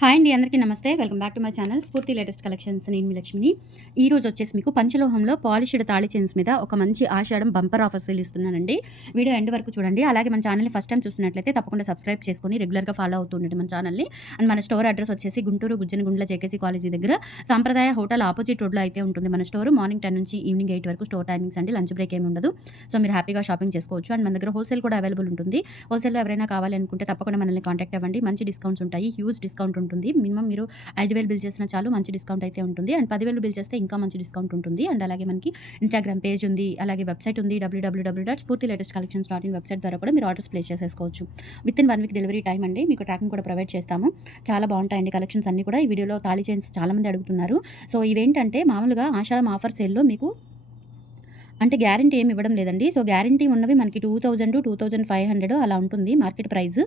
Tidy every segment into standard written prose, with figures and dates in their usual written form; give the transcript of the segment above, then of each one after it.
Hi అండి, అందరికీ నమస్తే. Welcome back to my channel స్ఫూర్తి లేటెస్ట్ కలెక్షన్స్. నేను మీ లక్ష్మిని. ఈరోజు వచ్చేసి మీకు పంచలోహంలో పాలిష్డ్ తాళి చైన్స్ మీద ఒక మంచి ఆషాఢం బంపర్ ఆఫర్ సేల్ ఇస్తున్నానండి. వీడియో ఎండ్ వరకు చూడండి. అలాగే మన ఛానల్ని ఫస్ట్ టైం చూస్తున్నట్లయితే తప్పకుండా సబ్స్క్రైబ్ చేసుకొని రెగ్యులర్గా ఫాలో అవుతుండండి మన ఛానల్ని. అండ్ మన స్టోర్ అడ్రస్ వచ్చేసి గుంటూరు గుజ్జనగుండ్ల జేకేసీ కాలేజీ దగ్గర సాంప్రదాయ హోటల్ ఆపోజిట్ రోడ్లో అయితే ఉంటుంది మన స్టోర్. మార్నింగ్ 10 నుంచి ఈవినింగ్ 8 వరకు స్టోర్ టైమింగ్స్ అండి. లంచ్ బ్రేక్ ఏమి ఉండదు. సో మీరు హ్యాపీగా షాపింగ్ చేసుకోవచ్చు. అండ్ మన దగ్గర హోల్సేల్ కూడా అవైలబుల్ ఉంటుంది. హోల్సేల్లో ఎవరైనా కావాలి అనుకుంటే తప్పకుండా మనల్ని కాంటాక్ట్ అవ్వండి. మంచి డిస్కౌంట్స్ ఉంటాయి. హ్యూజ్ డిస్కౌంట్ ఉంటుంది. మినిమం మీరు 5,000 బిల్ చేసినా చాలు మంచి డిస్కౌంట్ అయితే ఉంటుంది. అండ్ 10,000 బిల్ చేస్తే ఇంకా మంచి డిస్కౌంట్ ఉంటుంది. అండ్ అలాగే మనకి ఇన్‌స్టాగ్రామ్ పేజ్ ఉంది. అలాగే వెబ్‌సైట్ ఉంది. www.spurtilatestcollections.in వెబ్‌సైట్ ద్వారా కూడా మీరు ఆర్డర్స్ ప్లేస్ చేసేసుకోవచ్చు. వితిన్ 1 వీక్ డెలివరీ టైమ్ అండి. మీకు ట్రాకింగ్ కూడా ప్రొవైడ్ చేస్తాము. చాలా బాగుంటాయండి కలెక్షన్స్ అన్నీ కూడా. ఈ వీడియోలో తాళి చైన్స్ చాలామంది అడుగుతున్నారు. సో ఇవేంటంటే మామూలుగా ఆషాఢం ఆఫర్ సేల్‌లో మీకు అంటే గ్యారంటీ ఏమి ఇవ్వడం లేదండి. సో గ్యారంటీ ఉన్నవి మనకి 2000, 2500 అలా ఉంటుంది మార్కెట్ ప్రైస్.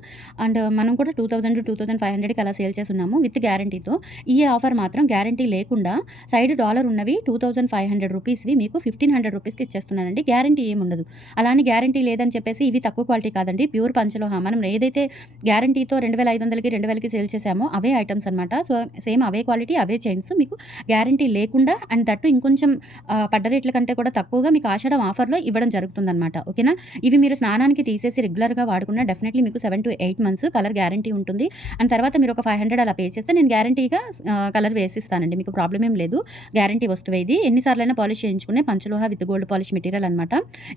అండ్ మనం కూడా 2000, 2500కి అలా సేల్ చేస్తున్నాము విత్ గ్యారంటీతో. ఈ ఆఫర్ మాత్రం గ్యారంటీ లేకుండా సైడ్ డాలర్ ఉన్నవి 2500 రూపీస్వి మీకు 1500 రూపీస్కి ఇచ్చేస్తున్నానండి. గ్యారంటీ ఏమి ఉండదు. అలానే గ్యారంటీ లేదని చెప్పేసి ఇవి తక్కువ క్వాలిటీ కాదండి. ప్యూర్ పంచలోహ. మనం ఏదైతే గ్యారంటీతో 2500కి 2000కి సేల్ చేసామో అవే ఐటమ్స్ అనమాట. సో సేమ్ అవే క్వాలిటీ అవే చైన్స్ మీకు గ్యారంటీ లేకుండా అండ్ దట్టు ఇంకొంచెం పడ్డ రేట్ల కంటే కూడా తక్కువగా మీకు ఆషాఢం ఆఫర్‌లో ఇవ్వడం జరుగుతుందనమాట. ఓకేనా. ఇవి మీరు స్నానానికి తీసేసి రెగ్యులర్‌గా వాడుకున్న డెఫినెట్లీ మీకు 7-8 మంత్స్ కలర్ గ్యారంటీ ఉంటుంది. అండ్ తర్వాత మీరు ఒక 500 అలా పే చేస్తే నేను గ్యారంటీగా కలర్ వేసిస్తానండి. మీకు ప్రాబ్లమ్ ఏం లేదు. గ్యారంటీ వస్తువే ఇది. ఎన్ని సార్లైనా పాలిష్ చేయించుకునే పంచలోహ విత్ గోల్డ్ పాలిష్ మెటీరియల్ అనమాట.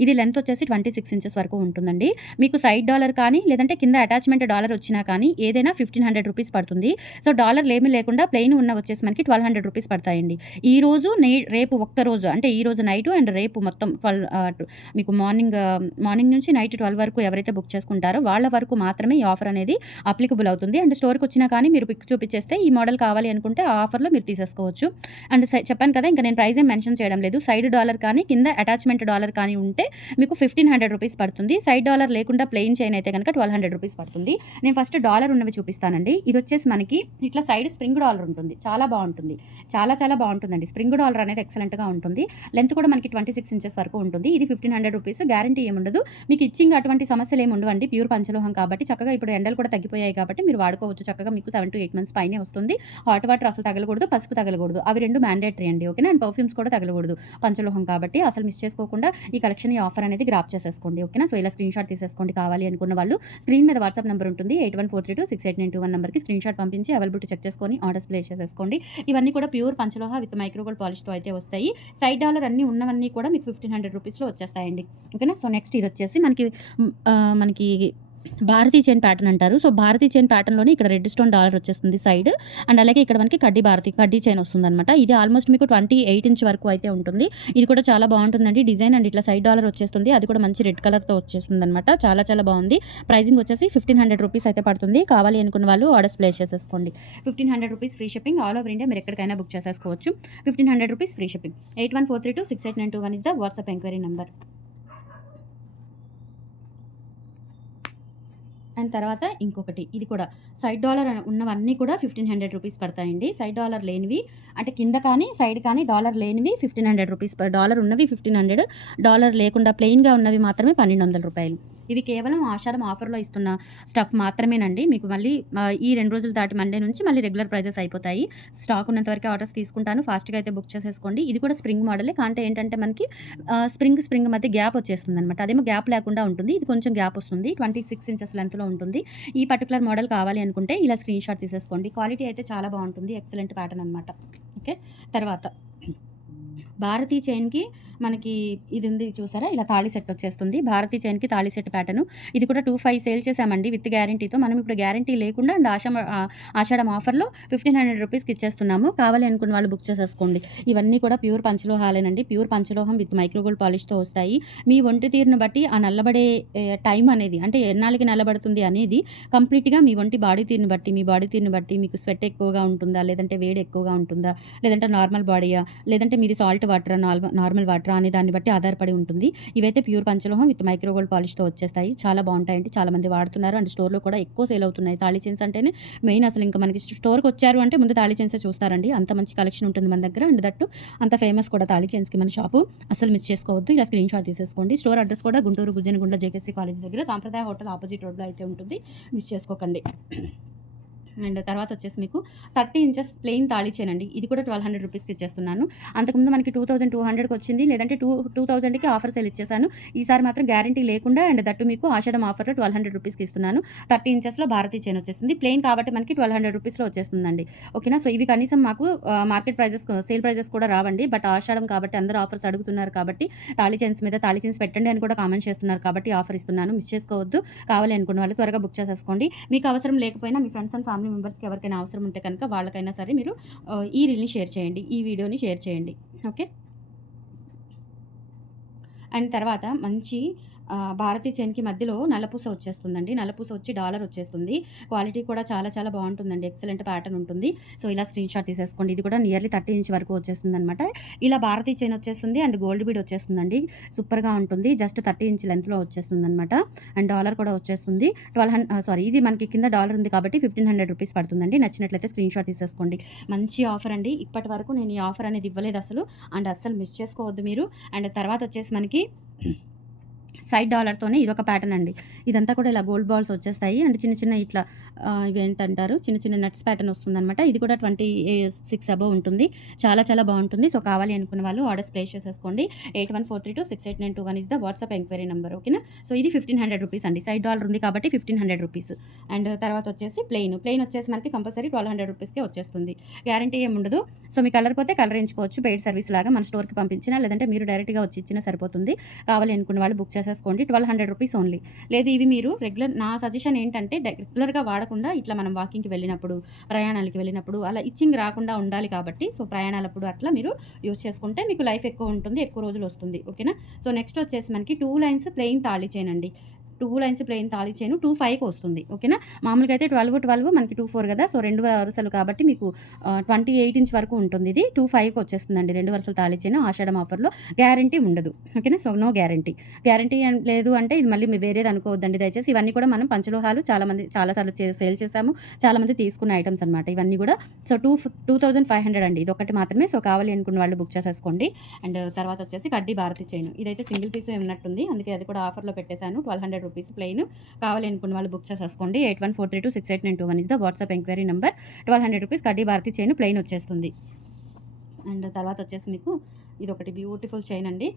ఇది లెంత్ వచ్చేసి 26 ఇంచెస్ వరకు ఉంటుందండి. మీకు సైడ్ డాలర్ కానీ లేదంటే కింద అటాచ్‌మెంట్ డాలర్ వచ్చినా కానీ ఏదైనా 1500 రూపీస్ పడుతుంది. సో డాలర్‌లేమీ లేకుండా ప్లెయిన్ ఉన్న వచ్చేసి మనకి 1200 రూపీస్ పడతాయండి. ఈ రోజు రేపు ఒక్క రోజు అంటే ఈ రోజు నైట్ అండ్ రేపు మొత్తం మీకు మార్నింగ్ నుంచి నైట్ 12 వరకు ఎవరైతే బుక్ చేసుకుంటారో వాళ్ళ వరకు మాత్రమే ఈ ఆఫర్ అనేది అప్లికబుల్ అవుతుంది. అండ్ స్టోర్‌కి వచ్చినా కానీ మీరు పిక్ చూపించేస్తే ఈ మోడల్ కావాలి అనుకుంటే ఆ ఆఫర్‌లో మీరు తీసేసుకోవచ్చు. అండ్ చెప్పాను కదా, ఇంకా నేను ప్రైస్ ఏం మెన్షన్ చేయడం లేదు. సైడ్ డాలర్ కానీ కింద అటాచ్‌మెంట్ డాలర్ కానీ ఉంటే మీకు 1500 రూపీస్ పడుతుంది. సైడ్ డాలర్ లేకుండా ప్లెయిన్ చైన్ అయితే కనుక 1200 రూపీస్ పడుతుంది. నేను ఫస్ట్ డాలర్ ఉన్నవి చూపిస్తానండి. ఇది వచ్చేసి మనకి ఇట్లా సైడ్ స్ప్రింగ్ డాలర్ ఉంటుంది. చాలా బాగుంటుంది. చాలా బాగుంటుందండి. స్ప్రింగ్ డాలర్ అనేది ఎక్సలెంట్‌గా ఉంటుంది. లెంత్ కూడా మనకి 26 ఇంచెస్ వరకు ఉంటుంది. ఇది 1500 రూపీస్. గ్యారంటీ ఏముండదు. మీకు ఇచ్చింగ్ అటువంటి సమస్యలు ఏమి ఉండవండి. ప్యూర్ పంచలోహం కాబట్టి చక్కగా ఇప్పుడు ఎండలు కూడా తగ్గిపోయాయి కాబట్టి మీరు వాడుకోవచ్చు. చక్కగా మీకు 7-8 మంత్స్ పైనే వస్తుంది. హాట్ వాటర్ అసలు తగలకూడదు. పసుపు తగలకూడదు. అవి 2 మ్యాండేటరీ అండి. ఓకేనా. అండ్ పర్ఫ్యూమ్స్ కూడా తగలకూడదు పంచలోహం కాబట్టి. అసలు మిస్ చేసుకోకుండా ఈ కలెక్షన్ ఈ ఆఫర్ అనేది గ్రాప్ చేసేసుకోండి. ఓకేనా. సో ఇలా స్క్రీన్ షాట్ తీసేసుకోండి. కావాలి అనుకున్న వాళ్ళు స్క్రీన్ మీద వాట్సాప్ నెంబర్ ఉంటుంది. 8143268921 నెంబర్కి స్క్రీన్ షాట్ పంపించి అవైలబిలిటీ చెక్ చేసుకొని ఆర్డర్స్ ప్లేస్ చేసేసుకోండి. ఇవన్నీ కూడా ప్యూర్ పంచలోహ విత్ మైక్రోగోల్డ్ పాలిష్తో అయితే వస్తాయి. సైడ్ డాలర్ అన్నీ ఉన్నవన్నీ కూడా మీకు 1500 రూపీస్లో వచ్చేస్తాయండి. ఓకేనా. సో నెక్స్ట్ ఇది వచ్చేసి మనకి భారతీ చైన్ ప్యాటర్న్ అంటారు. సో భారతీ చైన్ ప్యాటర్న్‌లోనే ఇక్కడ రెడ్ స్టోన్ డాలర్ వచ్చేస్తుంది సైడ్. అండ్ అలాగే ఇక్కడ మనకి కడ్డీ చైన్ వస్తుందనమాట. ఇది ఆల్మోస్ట్ మీకు 28 ఇంచ్ వరకు అయితే ఉంటుంది. ఇది కూడా చాలా బాగుంటుందండి డిజైన్. అండ్ ఇట్లా సైడ్ డాలర్ వచ్చేస్తుంది. అది కూడా మంచి రెడ్ కలర్‌తో వచ్చేస్తుందనమాట. చాలా బాగుంది. ప్రైజింగ్ వచ్చేసి 1500 రూపీస్ అయితే పడుతుంది. కావాలి అనుకున్న వాళ్ళు ఆర్డర్స్ ప్లేస్ చేసేసుకోండి. 1500 rupees free shipping. All over India మీరు ఎక్కడికైనా బుక్ చేసేసుకోవచ్చు. 1500 rupees free shipping. 8143268921 is the WhatsApp enquiry number. And తర్వాత ఇంకొకటి ఇది కూడా సైడ్ డాలర్ ఉన్నవన్నీ కూడా 1500 రూపీస్ పడతాయండి. సైడ్ డాలర్ లేనివి అంటే కింద కానీ సైడ్ కానీ డాలర్ లేనివి 1500 రూపీస్. డాలర్ ఉన్నవి 1500, డాలర్ లేకుండా ప్లెయిన్‌గా ఉన్నవి మాత్రమే 1200 రూపాయలు. ఇవి కేవలం ఆషాఢం ఆఫర్‌లో ఇస్తున్న స్టఫ్ మాత్రమేనండి. మీకు మళ్ళీ ఈ 2 రోజులు దాటి మండే నుంచి మళ్ళీ రెగ్యులర్ ప్రైజెస్ అయిపోతాయి. స్టాక్ ఉన్నంత వరకే ఆర్డర్స్ తీసుకుంటాను. ఫాస్ట్‌గా అయితే బుక్ చేసేసుకోండి. ఇది కూడా స్ప్రింగ్ మోడలే. కాంటే ఏంటంటే మనకి స్ప్రింగ్ మధ్య గ్యాప్ వచ్చేస్తుందనమాట. అదేమో గ్యాప్ లేకుండా ఉంటుంది. ఇది కొంచెం గ్యాప్ వస్తుంది. 26 ఇంచెస్ లెంత్‌లో ఉంటుంది. ఈ పర్టికులర్ మోడల్ కావాలి అనుకుంటే ఇలా స్క్రీన్ షాట్ తీసేసుకోండి. క్వాలిటీ అయితే చాలా బాగుంటుంది. ఎక్సలెంట్ ప్యాటర్న్ అనమాట. ఓకే. తర్వాత భారతీ చైన్‌కి మనకి ఇది ఉంది చూసారా, ఇలా తాళి సెట్ వచ్చేస్తుంది. భారతీ చైన్‌కి తాళి సెట్ ప్యాటర్న్. ఇది కూడా 25 సేల్ చేసామండి విత్ గ్యారంటీతో. మనం ఇప్పుడు గ్యారంటీ లేకుండా అండ్ ఆషాఢం ఆఫర్‌లో 1500 రూపీస్‌కి ఇచ్చేస్తున్నాము. కావాలి అనుకున్న వాళ్ళు బుక్ చేసేసుకోండి. ఇవన్నీ కూడా ప్యూర్ పంచలోహాలేనండి. ప్యూర్ పంచలోహం విత్ మైక్రోగోల్డ్ పాలిష్‌తో వస్తాయి. మీ ఒంటి తీరును బట్టి ఆ నల్లబడే టైం అనేది అంటే ఎన్నాళ్ళకి నల్లబడుతుంది అనేది కంప్లీట్‌గా మీ బాడీ తీరును బట్టి మీ బాడీ తీరును బట్టి మీకు స్వెట్ ఎక్కువగా ఉంటుందా, లేదంటే వేడి ఎక్కువగా ఉంటుందా, లేదంటే నార్మల్ బాడీయా, లేదంటే మీది సాల్ట్ వాటరా, నార్మల్ వాటరా అనే దాన్ని బట్టి ఆధారపడి ఉంటుంది. ఇవైతే ప్యూర్ పంచలోహం విత్ మైక్రోగోల్డ్ పాలిష్‌తో వచ్చేస్తాయి. చాలా బాగుంటాయండి. చాలామంది వాడుతున్నారు. అండ్ స్టోర్‌లో కూడా ఎక్కువ సేల్ అవుతున్నాయి. తాళి చైన్స్ అంటేనే మెయిన్. అసలు ఇంకా మనకి స్టోర్‌కి వచ్చారు అంటే ముందు తాళి చైన్సే చూస్తారండి. అంత మంచి కలెక్షన్ ఉంటుంది మన దగ్గర. అండ్ దట్టు అంత ఫేమస్ కూడా తాళి చైన్స్‌కి మన షాపు. అసలు మిస్ చేసుకోవద్దు. ఇలా స్క్రీన్ షాట్ తీసేసుకోండి. స్టోర్ అడ్రస్ కూడా గుంటూరు గుజ్జనగుండ్ల జేకేసీ కాలేజ్ దగ్గర సాంప్రదాయ హోటల్ ఆపోజిట్ రోడ్‌లో అయితే ఉంటుంది. మిస్ చేసుకోకండి. అండ్ తర్వాత వచ్చేసి మీకు 30 ఇంచెస్ ప్లెయిన్ తాళి చైన్ అండి. ఇది కూడా 1200 రూపీస్‌కి ఇచ్చేస్తున్నాను. అంతకుముందు మనకి 2200కి వచ్చింది. లేదంటే 2000కి ఆఫర్ సేల్ ఇచ్చేసాను. ఈసారి మాత్రం గ్యారంటీ లేకుండా అండ్ దట్టు మీకు ఆషాఢం ఆఫర్‌లో 1200 రూపీస్‌కి ఇస్తున్నాను. 30 ఇంచెస్‌లో భారతీ చైన్ వచ్చేస్తుంది. ప్లెయిన్ కాబట్టి మనకి 1200 రూపీస్‌లో వచ్చేస్తుందండి. ఓకేనా. సో ఇవి కనీసం మాకు మార్కెట్ ప్రైజెస్ సేల్ ప్రైజెస్ కూడా రావండి. బట్ ఆషాఢం కాబట్టి అందరూ ఆఫర్స్ అడుగుతున్నారు కాబట్టి తాళి చైన్స్ మీద తాళి చైన్స్ పెట్టండి అని కూడా కామెంట్ చేస్తున్నారు కాబట్టి ఆఫర్ ఇస్తున్నాను. మిస్ చేసుకోవద్దు. కావాలి అనుకున్న వాళ్ళు త్వరగా బుక్ చేసేసుకోండి. మీకు అవసరం లేకపోయినా మీ ఫ్రెండ్స్ అండ్ ఫ్యామిలీ మెంబర్స్‌కి ఎవరికైనా అవసరం ఉంటే కనుక వాళ్ళకైనా సరే మీరు ఈ రీల్‌ని షేర్ చేయండి. ఈ వీడియోని షేర్ చేయండి. ఓకే. అండ్ తర్వాత మంచి భారతీ చైన్‌కి మధ్యలో నల్లపూస వచ్చేస్తుందండి. నల్లపూస వచ్చి డాలర్ వచ్చేస్తుంది. క్వాలిటీ కూడా చాలా చాలా బావుంటుందండి. ఎక్సలెంట్ ప్యాటర్న్ ఉంటుంది. సో ఇలా స్క్రీన్‌షాట్ తీసేసుకోండి. ఇది కూడా నియర్లీ 30 ఇంచ్ వరకు వచ్చేస్తుందనమాట. ఇలా భారతీ చైన్ వచ్చేస్తుంది అండ్ గోల్డ్ బీడ్ వచ్చేస్తుందండి. సూపర్‌గా ఉంటుంది. జస్ట్ 30 ఇంచ్ లెంగ్త్‌లో వచ్చేస్తుందనమాట. అండ్ డాలర్ కూడా వచ్చేస్తుంది. ఇది మనకి కింద డాలర్ ఉంది కాబట్టి 1500 రూపీస్ పడుతుందండి. నచ్చినట్లయితే స్క్రీన్‌షాట్ తీసేసుకోండి. మంచి ఆఫర్ అండి. ఇప్పటి వరకు నేను ఈ ఆఫర్ అనేది ఇవ్వలేదు అసలు. అండ్ అస్సలు మిస్ చేసుకోవద్దు మీరు. అండ్ తర్వాత వచ్చేసి మనకి సైడ్ డాలర్‌తోనే ఇదొక ప్యాటర్న్ అండి. ఇదంతా కూడా ఇలా గోల్డ్ బాల్స్ వచ్చేస్తాయి. అండ్ చిన్న చిన్న ఇట్లా ఇవేంటంటారు చిన్న చిన్న నట్స్ ప్యాటర్న్ వస్తుందనమాట. ఇది కూడా 26 అబోవ్ ఉంటుంది. చాలా చాలా బావుంటుంది. సో కావాలి అనుకున్న వాళ్ళు ఆర్డర్స్ ప్లేస్ చేసేసుకోండి. 8143268921 is the WhatsApp enquiry number. ఓకేనా. సో ఇది 1500 రూపీస్ అండి. సైడ్ డాలర్ ఉంది కాబట్టి 1500 రూపీస్. అండ్ తర్వాత వచ్చేసి ప్లెయిన్ వచ్చేసి మనకి కంపల్సరీ 1200 రూపీస్‌కే వచ్చేస్తుంది. గ్యారంటీ ఏమి ఉండదు. సో మీకు కలర్ పోతే కలర్ ఎంచుకోవచ్చు. పెయిడ్ సర్వీస్ లాగా మన స్టోర్‌కి పంపించినా లేదంటే మీరు డైరెక్ట్‌గా వచ్చి ఇచ్చినా సరిపోతుంది. కావాలి అనుకున్న వాళ్ళు బుక్ చేసేసుకోండి. 1200 రూపీస్ ఓన్లీ. లేదు ఇవి మీరు నా సజెషన్ ఏంటంటే రెగ్యులర్‌గా వాడకుండా ఇట్లా మనం వాకింగ్‌కి వెళ్ళినప్పుడు, ప్రయాణాలకి వెళ్ళినప్పుడు అలా ఇచ్చింగ్ రాకుండా ఉండాలి కాబట్టి సో ప్రయాణాలప్పుడు అట్లా మీరు యూజ్ చేసుకుంటే మీకు లైఫ్ ఎక్కువ ఉంటుంది. ఎక్కువ రోజులు వస్తుంది. ఓకేనా. సో నెక్స్ట్ వచ్చేసి మనకి 2 లైన్స్ ప్లెయిన్ తాళి చైన్ అండి. 2 లైన్స్ ప్లెయిన్ తాళి చైన్ 25కి వస్తుంది. ఓకేనా. మామూలుగా అయితే 12 మనకి 24 కదా. సో 2 వరుసలు కాబట్టి మీకు 28 ఇంచ్ వరకు ఉంటుంది. ఇది 25కి వచ్చేస్తుందండి. 2 వరుసల తాళి చైన్ ఆషాఢం ఆఫర్‌లో గ్యారంటీ ఉండదు. ఓకేనా. So no guarantee. గ్యారంటీ లేదు అంటే ఇది మళ్ళీ వేరేది అనుకోవద్దండి దయచేసి. ఇవన్నీ కూడా మనం పంచలోహాలు చాలా సార్లు సేల్ చేసాము. చాలామంది తీసుకున్న ఐటెమ్స్ అనమాట ఇవన్నీ కూడా. సో 2500 అండి. ఇదొకటి మాత్రమే. సో కావాలి అనుకున్న వాళ్ళు బుక్ చేసేసుకోండి. అండ్ తర్వాత వచ్చేసి కడ్డీ భారతి చైన్. ఇదైతే సింగిల్ పీస్ ఉన్నట్టుంది. అందుకే అది కూడా ఆఫర్‌లో పెట్టేశాను. 1200 రూపీస్ ప్లెయిన్. కావాలి అనుకున్న వాళ్ళు బుక్ చేసేసుకోండి. 8143268921 is the WhatsApp enquiry number. 1200 rupees కడ్డీ భారతి చైన్ ప్లెయిన్ వచ్చేస్తుంది. అండ్ తర్వాత వచ్చేసి మీకు ఇదొకటి బ్యూటిఫుల్ చైన్ అండి.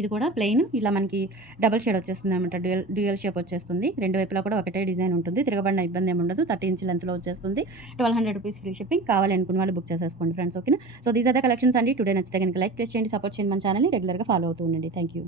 ఇది కూడా ప్లెయిన్ ఇలా మనకి డబుల్ షేడ్ వచ్చేస్తుంది అనమాట. డ్యూయల్ షేప్ వచ్చేస్తుంది. రెండు వైపులా కూడా ఒకటే డిజైన్ ఉంటుంది. తిరగబడిన ఇబ్బంది ఏమి ఉండదు. 30 ఇంచ్ లెంత్‌లో వచ్చేస్తుంది. 1200 రూపీస్ ఫ్రీ షిప్పింగ్. కావాలి అనుకున్న వాళ్ళు బుక్ చేసేసుకోండి ఫ్రెండ్స్. ఓకేనా. So these are the collections అండి. టుడే నచ్చితే కనుక లైక్ ప్లేస్ చేయండి. సపోర్ట్ చేయండి మన ఛానల్‌ని. రెగ్యులర్‌గా ఫాలో అవుతూ ఉండండి. Thank you.